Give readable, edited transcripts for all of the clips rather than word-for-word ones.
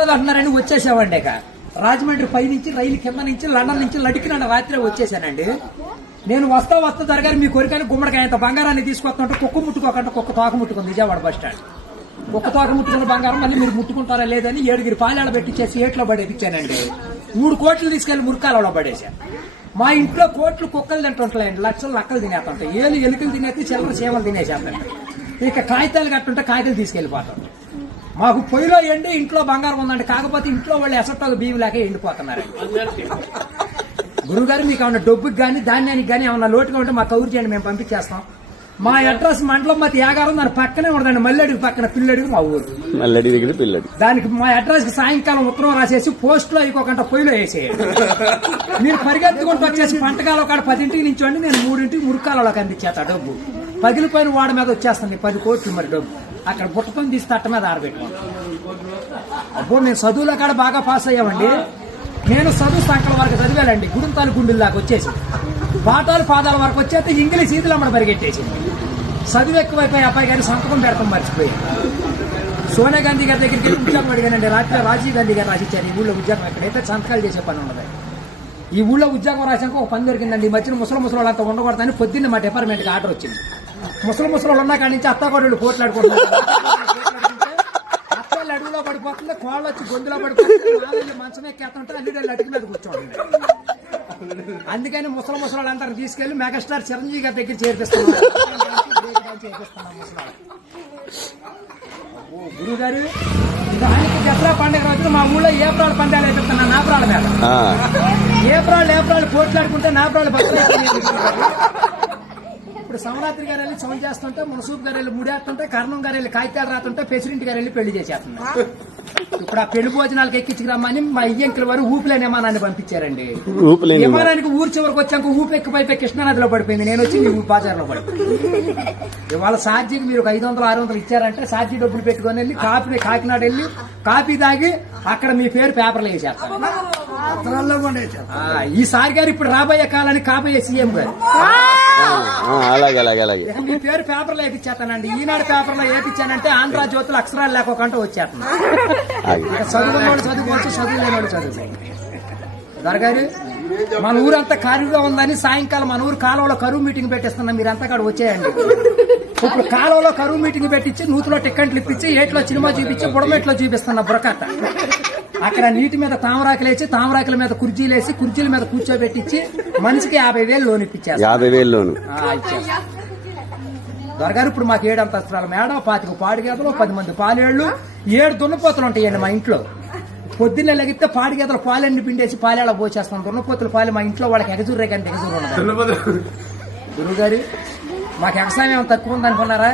వస్తుంది అంటున్నారని వచ్చేసామండి. ఇక రాజమండ్రి పై నుంచి రైలు కింద నుంచి లండన్ నుంచి లడికిన రాత్రి వచ్చేసానండి. నేను వస్తా జరగాలి మీ కోరికని గుమ్మడికాయ అంత బంగారాన్ని తీసుకొస్తుంటే కుక్క ముట్టుకోకుండా కుక్క తోక ముట్టుకుంది విజయవాడ బస్ స్టాండ్. కుక్క తోక ముట్టుకున్న బంగారం మళ్ళీ మీరు ముట్టుకుంటారా లేదని 7 పాలేళ్ళ పెట్టించేసి ఏట్లో పడేపించానండి. 3 కోట్లు తీసుకెళ్లి మురికాలలో పడేశాను. మా ఇంట్లో కోట్లు కుక్కలు తింటుంటాయండి, లక్షలు లక్కలు తినేస్తుంటాయి, ఎలుకలు తినేసి చిల్లర చీమలు తినేసేస్తాండి. ఇక కాగితాలు కట్టుంటే కాగితాలు తీసుకెళ్లిపోతాం. మాకు పొయ్యిలో ఎండి ఇంట్లో బంగారం ఉందండి, కాకపోతే ఇంట్లో వాళ్ళు ఎసట్లో బియ్యం లేక ఎండిపోతున్నారండి. గురుగారు మీకు ఏమన్నా డబ్బుకి కానీ ధాన్యానికి కానీ ఏమన్నా లోటుగా ఉంటే మా కౌరు చేయండి, మేము పంపించేస్తాం. మా అడ్రస్ మండలం మతి యాగారం, దాని పక్కనే ఉండదండి, మల్లెడికి పక్కన పిల్లడికి మా ఊరు. మల్లెడి దగ్గర పిల్లడి. దానికి మా అడ్రస్ కి సాయంకాలం ఉత్తరం రాసేసి పోస్ట్ లో అయిపోకుండా పొయ్యిలో వేసేయండి. మీరు పరిగెత్తుకుంటూ వచ్చేసి పంటకాలం కాడ 10ంటికి నించోండి, నేను 3ంటికి మురికాలలోకి అందించేస్తా. డబ్బు పగిలిపోయిన వాడి మీద వచ్చేస్తుంది 10 కోట్లు. మరి డబ్బు అక్కడ బుట్టకొని తీసి తట్ట మీద ఆరబెట్టుకోండి. అబ్బో మేము చదువుల కాడ బాగా పాస్ అయ్యామండి. నేను చదువు సంకల వరకు చదివాలండి, గుడుంతాలు గుండెల్లాగా వచ్చేసి పాఠాలు పాదాల వరకు వచ్చేస్తే ఇంగ్లీష్ ఈదులు అమ్మడ పరిగెట్టేసింది. చదువు ఎక్కువైపోయి అబ్బాయి గారి సంతకం పెడతాం మర్చిపోయి. సోనియా గాంధీ గారి దగ్గరికి వెళ్ళి ఉద్యోగం అడిగానండి. రాత్రి రాజీవ్ గాంధీ గారు రాసిచ్చారు ఈ ఊళ్ళో ఉద్యోగం. ఎక్కడైతే సంతకాలు చేసే పని ఉండదు. ఈ ఊళ్ళో ఉద్యోగం రాశాక ఒక పని దొరికిందండి. ఈ మధ్యన ముసలి అంతా ఉండకూడదని పొద్దున్న మా డిపార్ట్మెంట్కి ఆర్డర్ వచ్చింది. ముసలి ఉన్న కాడి నుంచి అత్తాకోడళ్ళు పోట్లాడుకుంటున్నారు. అత్తలు అడుగులో పడిపోతుంది, కోళ్ళు వచ్చి గొంతులో పడిపోతుంది, నాలుగు మంచం ఎక్కేస్తుంటే అల్లుడళ్ళు అటుకు మీద కూర్చోండి. అందుకని ముసలి తీసుకెళ్లి మెగాస్టార్ చిరంజీవి గారి దగ్గర చేర్పిస్తున్నాం. గురువు గారు దానికి దసరా పండుగ రోజున మా ఊళ్ళో ఏప్రాల్ పందాలు వేపిస్తున్నా నాపురాల మీద. ఏప్రాల్ పోట్లాడుకుంటే నాపురాలు బతులు. ఇప్పుడు సమరాత్రి గారు వెళ్ళి సౌండ్ చేస్తుంటే, మునసూపు గారు వెళ్ళి ముడేస్తుంటే, కర్ణం గారు వెళ్ళి కాగితాలు రాస్తుంటే, ప్రెసిడెంట్ గారు వెళ్ళి పెళ్లి చేసేస్తున్నారు. ఇప్పుడు ఆ పెళ్లి భోజనాలకు ఎక్కించుకురమ్మని మా ఇయ్యంకుల వారు ఊపిలేని విమానాన్ని పంపించారండి. విమానానికి ఊరు చివరికి వచ్చాక ఊపి ఎక్కిపోయి కృష్ణానదిలో పడిపోయింది. నేను వచ్చి మీ బాజార్లో పడిపోయింది. ఇవాళ ఛార్జీకి మీరు 500-600 ఇచ్చారంటే ఛార్జీ డబ్బులు పెట్టుకొని వెళ్ళి కాకినాడ వెళ్ళి కాఫీ తాగి అక్కడ మీ పేరు పేపర్లు వేసేస్తారు. ఈసారి గారు ఇప్పుడు రాబోయే కాలానికి కాబోయే సీఎం గారు మీ పేరు పేపర్లో వేపించేస్తానండి. ఈనాడు పేపర్లో వేపించానంటే ఆంధ్ర జ్యోతులు అక్షరాలు లేకుండా వచ్చేస్తున్నాను. చదువుకున్నవాడు చదువుకోవచ్చు, చదువు లేనివాడు చదువుకోవచ్చు. దొరగారు మన ఊరంతా ఖాళీగా ఉందని సాయంకాలం మన ఊరు కాలువలో కరువు మీటింగ్ పెట్టిస్తున్నాం. మీరంతా కాడ వచ్చేయండి. ఇప్పుడు కాలువలో కరువు మీటింగ్ పెట్టించి నూతులో టిక్కెట్లు ఇప్పించి ఏట్లో సినిమా చూపించి బుడమెట్లో చూపిస్తున్నా బురకట్ట. అక్కడ నీటి మీద తామరాకులేసి తామరాకుల మీద కుర్చీలేసి కుర్చీల మీద కూర్చోబెట్టించి మనిషికి 50,000 లోన్ ఇప్పించారు. 50,000 లోన్ దొరగారు ఇప్పుడు మాకు 7 అంతస్తుల మేడ, 25 పాడిగేదలు, 10 మంది పాలేళ్లు, 7 దున్నపోతులు ఉంటాయండి మా ఇంట్లో. పొద్దున్నే లెగితే పాడిగేదలు పాలన్నీ పిండేసి పాలేళ్ళ పోసేస్తాం. దున్నపోతులు పాలు మా ఇంట్లో వాళ్ళకి ఎగజూరే కానీ ఎగజూరు ఉండదు. గురువు గారు మాకు వ్యవసాయం ఏమైనా తక్కువ ఉందనుకున్నారా?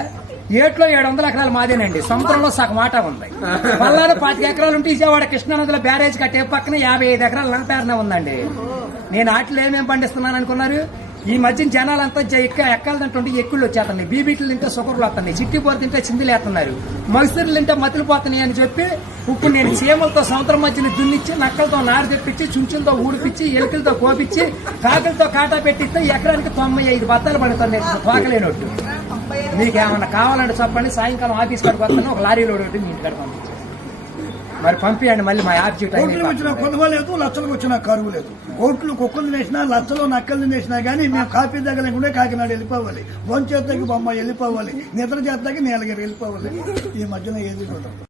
ఏట్లో 700 ఎకరాలు మాదేనండి. సముద్రంలో సగం మాట ఉంది. పల్లాలో 25 ఎకరాలు ఉంటే విజయవాడ కృష్ణానదిలో బ్యారేజ్ కట్టే పక్కన 55 ఎకరాలు నా పేరునే ఉందండి. నేను ఆటలు ఏమేమి పండిస్తున్నాను అనుకున్నారు? ఈ మధ్యన జనాలంతా ఎక్కాలు తింటుంటే ఎక్కుళ్ళు వచ్చేస్తున్నాయి, బీబీట్లు తింటే షుగర్లు వస్తున్నాయి, చిట్టిపోరు తింటే చిందులు వేస్తున్నారు, మగసిర్లు తింటే మతులు పోతున్నాయి అని చెప్పి ఇప్పుడు నేను చీమలతో సముద్రం మధ్యన దున్నిచ్చి, నక్కలతో నారు తెప్పించి, చుంచులతో ఊడిపించి, ఎలుకలతో కోపించి, కాకలతో కాటా పెట్టిస్తే ఎకరానికి 95 బత్తాలు పండుతున్నాయి తోకలేనట్టు. మీకేమన్నా కావాలంటే చెప్పండి, సాయంకాలం ఆఫీస్ కాడికి వస్తాను, ఒక లారీలో ఒకటి మీ ఇంటికాడ పంపించాను. మరి పంపించండి మళ్ళీ మా ఆబ్జెక్ట్ వచ్చిన కొనుగోలు లేదు, లక్షలకు వచ్చిన కరువు లేదు. కోట్లు కుక్కలు తినేసినా, లక్షలు నక్కలు తినేసినా కానీ మేము కాఫీ దగ్గర లేకుండా కాకినాడ వెళ్ళిపోవాలి, బొంచేతకి బొమ్మ వెళ్ళిపోవాలి, నిద్ర చేతకి నీలగిరి వెళ్ళిపోవాలి. ఈ మధ్యన ఏది చూడండి.